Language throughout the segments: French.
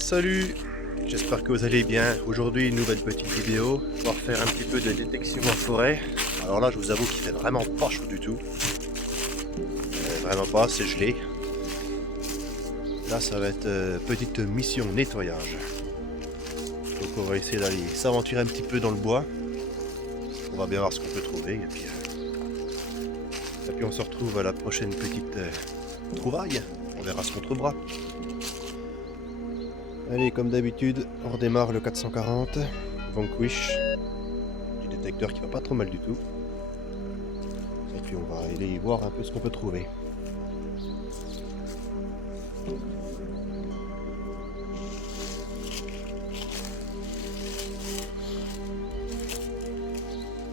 salut, j'espère que vous allez bien. Aujourd'hui une nouvelle petite vidéo. On va refaire un petit peu de détection en forêt. Alors là je vous avoue qu'il fait vraiment pas chaud du tout. Vraiment pas, c'est gelé. Là ça va être petite mission nettoyage. Donc on va essayer d'aller s'aventurer un petit peu dans le bois. On va bien voir ce qu'on peut trouver. Et puis on se retrouve à la prochaine petite trouvaille. On verra ce qu'on trouvera. Allez, comme d'habitude, on redémarre le 440 Vanquish, du détecteur qui va pas trop mal du tout. Et puis on va aller voir un peu ce qu'on peut trouver.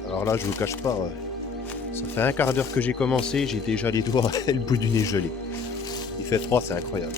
Alors là, je vous cache pas, ça fait un quart d'heure que j'ai commencé, j'ai déjà les doigts et le bout du nez gelé. Il fait froid, c'est incroyable.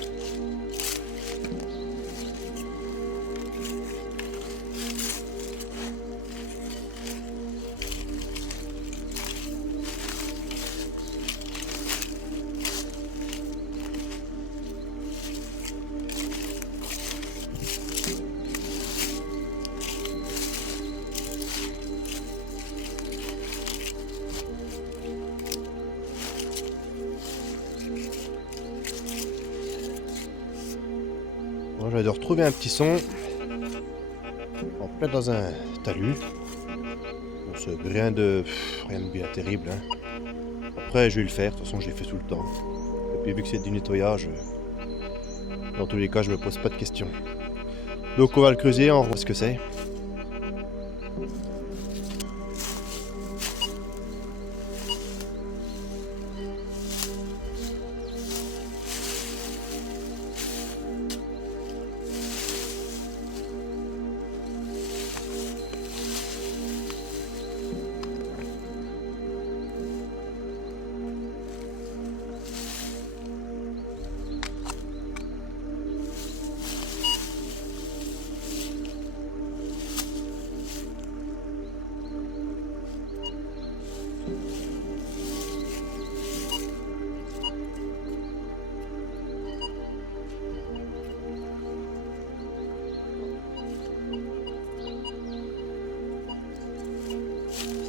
Moi, j'avais de retrouver un petit son en plein dans un talus. Bon, c'est rien de bien terrible, hein. Après, je vais le faire. De toute façon, je l'ai fait tout le temps. Et puis, vu que c'est du nettoyage, dans tous les cas, je me pose pas de questions. Donc, on va le creuser, on voit ce que c'est.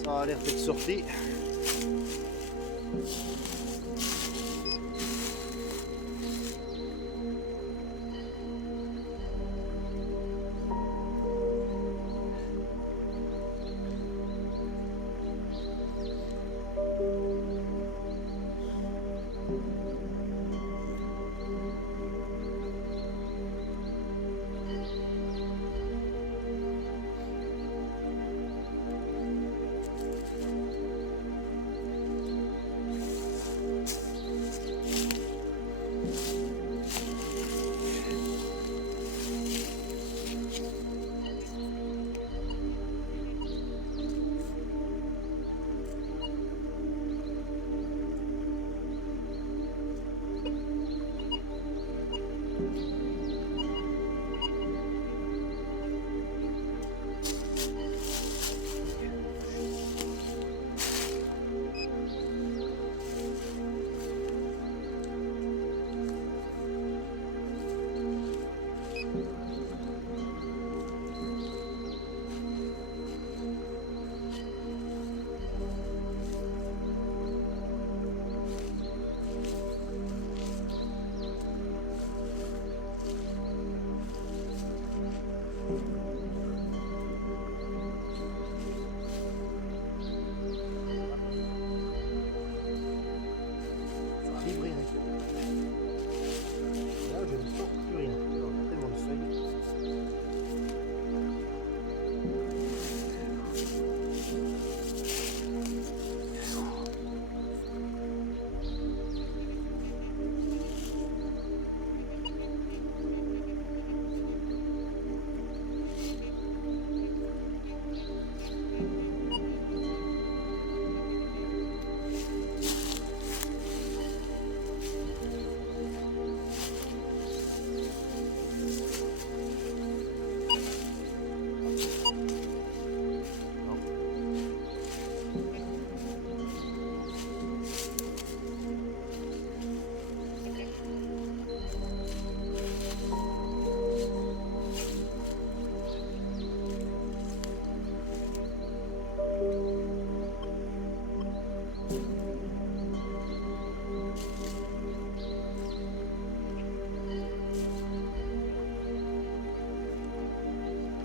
Ça a l'air d'être sorti.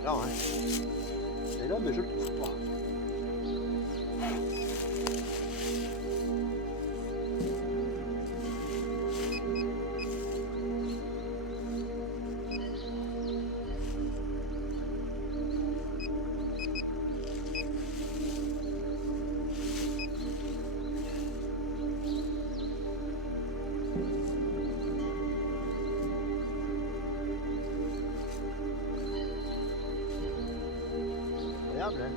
Là, hein. Et là, mais je le trouve pas. Incroyable, hein.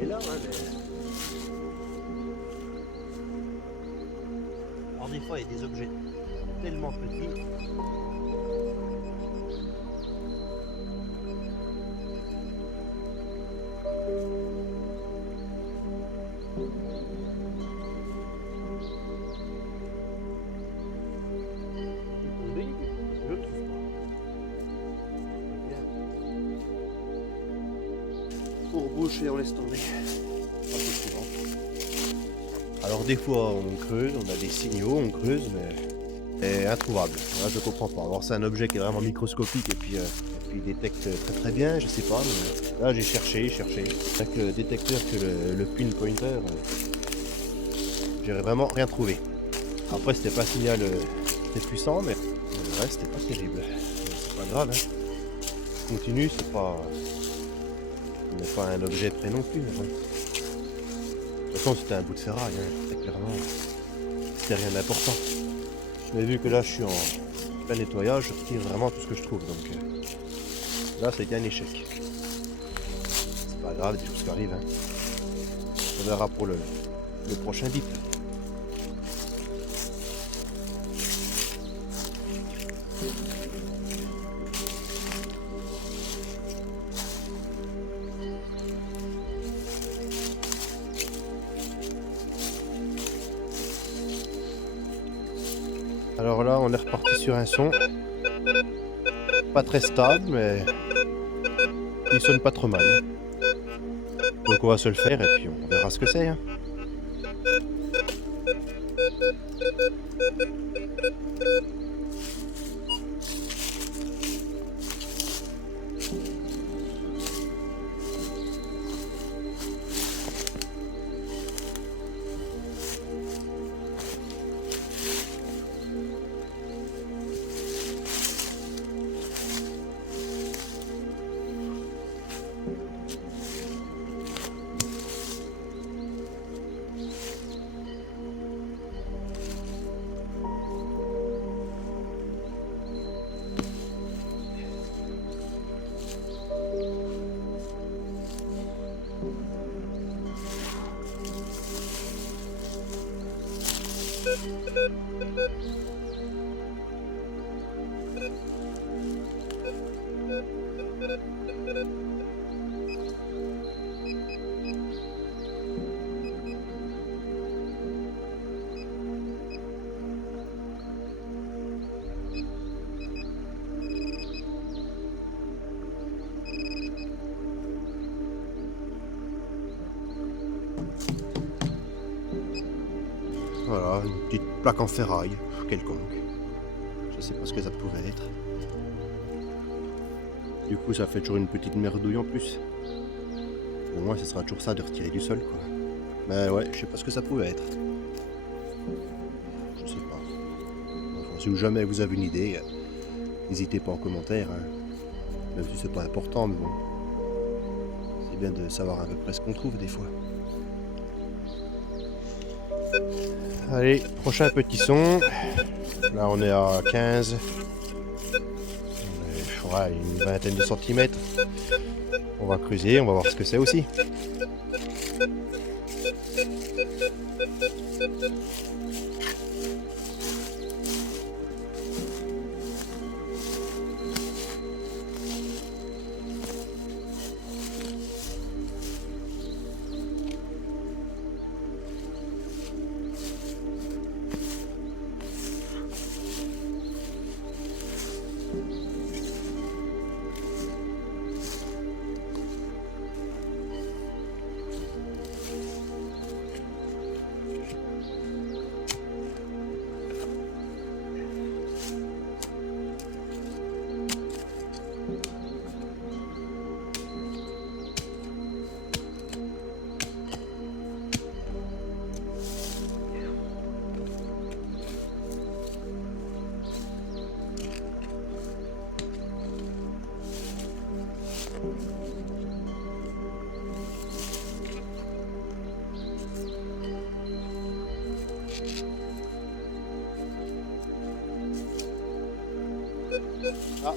Et là, hein, mais... Alors des fois, il y a des objets tellement petits. Je le trouve pas. Pour bouche et on laisse tomber. Pas possible, hein. Alors des fois on creuse, on a des signaux, on creuse, mais c'est introuvable. Là je comprends pas. Alors c'est un objet qui est vraiment microscopique et puis il détecte très très bien, je sais pas, mais là j'ai cherché. Avec le détecteur que le pinpointer, j'ai vraiment rien trouvé. Après c'était pas un signal très puissant, mais le reste c'était pas terrible. C'est pas grave, hein. Continue, c'est pas un objet près non plus. Mais bon. De toute façon c'était un bout de ferraille, hein. C'était clairement, c'était rien d'important. Mais vu que là je suis en plein nettoyage, je retire vraiment tout ce que je trouve. Donc là ça a été un échec. C'est pas grave, des choses qui arrivent, hein. On verra pour le prochain dip. Alors là, on est reparti sur un son. Pas très stable, mais il sonne pas trop mal. Donc on va se le faire et puis on verra ce que c'est, hein. Voilà, une petite plaque en ferraille, quelconque. Je sais pas ce que ça pourrait être. Du coup, ça fait toujours une petite merdouille en plus. Au moins, ce sera toujours ça de retirer du sol, quoi. Mais ouais, je sais pas ce que ça pouvait être. Je sais pas. Enfin, si jamais vous avez une idée, n'hésitez pas en commentaire, hein. Même si c'est pas important, mais bon. C'est bien de savoir à peu près ce qu'on trouve des fois. Allez, prochain petit son. Là on est à 15. Ouais, une vingtaine de centimètres. On va creuser, on va voir ce que c'est aussi. Ah.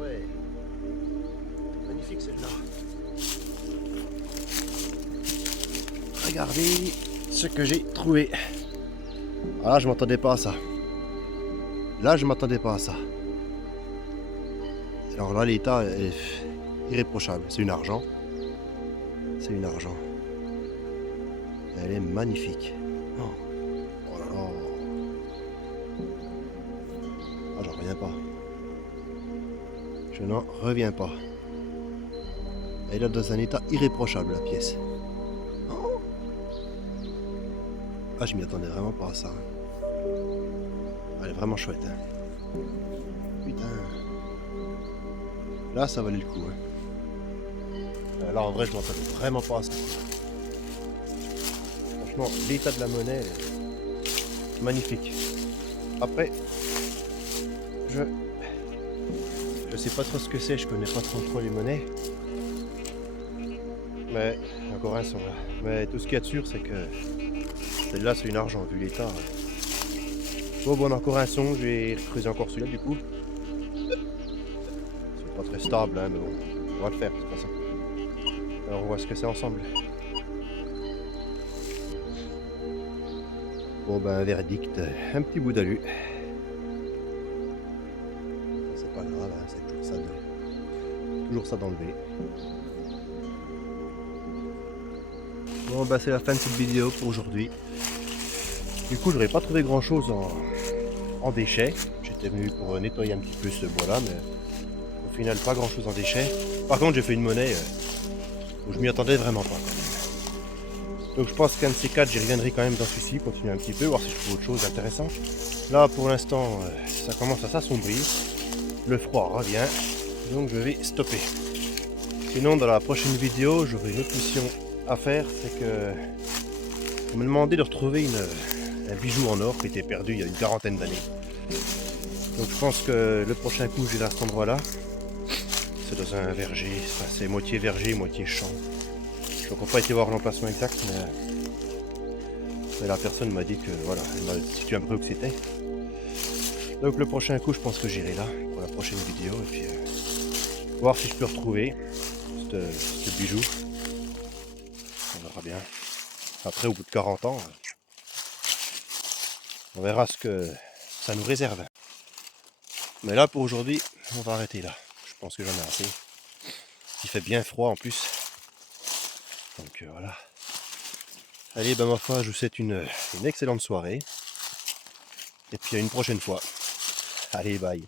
Ouais. Magnifique celle-là. Regardez ce que j'ai trouvé. Ah là, je m'attendais pas à ça. Là, je m'attendais pas à ça. Alors là, l'état est irréprochable. C'est une argent. C'est une argent. Elle est magnifique. Oh, oh là là. Ah, j'en reviens pas. Je n'en reviens pas. Elle est dans un état irréprochable, la pièce. Oh. Ah, je m'y attendais vraiment pas à ça. Elle est vraiment chouette. Hein. Putain. Là, ça valait le coup. Hein. Là, en vrai, je m'attendais vraiment pas à ça. Franchement, l'état de la monnaie est magnifique. Après, je sais pas trop ce que c'est, je connais pas trop les monnaies. Mais encore un sont là. Mais tout ce qu'il y a de sûr, c'est que celle-là, c'est une argent vu l'état. Bon, on a encore un son, je vais creuser encore celui-là du coup. C'est pas très stable, hein, mais bon, on va le faire de toute façon. Alors on voit ce que c'est ensemble. Bon ben verdict, un petit bout d'alu. C'est pas grave, hein, c'est toujours ça d'enlever. Bon ben c'est la fin de cette vidéo pour aujourd'hui. Du coup j'aurais pas trouvé grand chose en déchets. J'étais venu pour nettoyer un petit peu ce bois là, mais au final pas grand chose en déchets. Par contre j'ai fait une monnaie où je m'y attendais vraiment pas quand même. Donc je pense qu'un de ces quatre j'y reviendrai quand même dans celui-ci, continuer un petit peu, voir si je trouve autre chose d'intéressant. Là pour l'instant ça commence à s'assombrir, le froid revient, donc je vais stopper. Sinon dans la prochaine vidéo j'aurai une autre mission à faire, c'est que on m'a demandé de retrouver un bijou en or qui était perdu il y a une quarantaine d'années. Donc je pense que le prochain coup je vais à cet endroit là. C'est dans un verger, enfin, c'est moitié verger, moitié champ. Je n'ai pas été voir l'emplacement exact, mais la personne m'a dit que voilà, elle m'a situé un peu où c'était. Donc le prochain coup je pense que j'irai là pour la prochaine vidéo et puis voir si je peux retrouver ce bijou. On verra bien. Après au bout de 40 ans, on verra ce que ça nous réserve. Mais là pour aujourd'hui, on va arrêter là. Je pense que j'en ai assez. Il fait bien froid en plus. Donc voilà. Allez, ben ma foi, je vous souhaite une excellente soirée. Et puis à une prochaine fois. Allez, bye.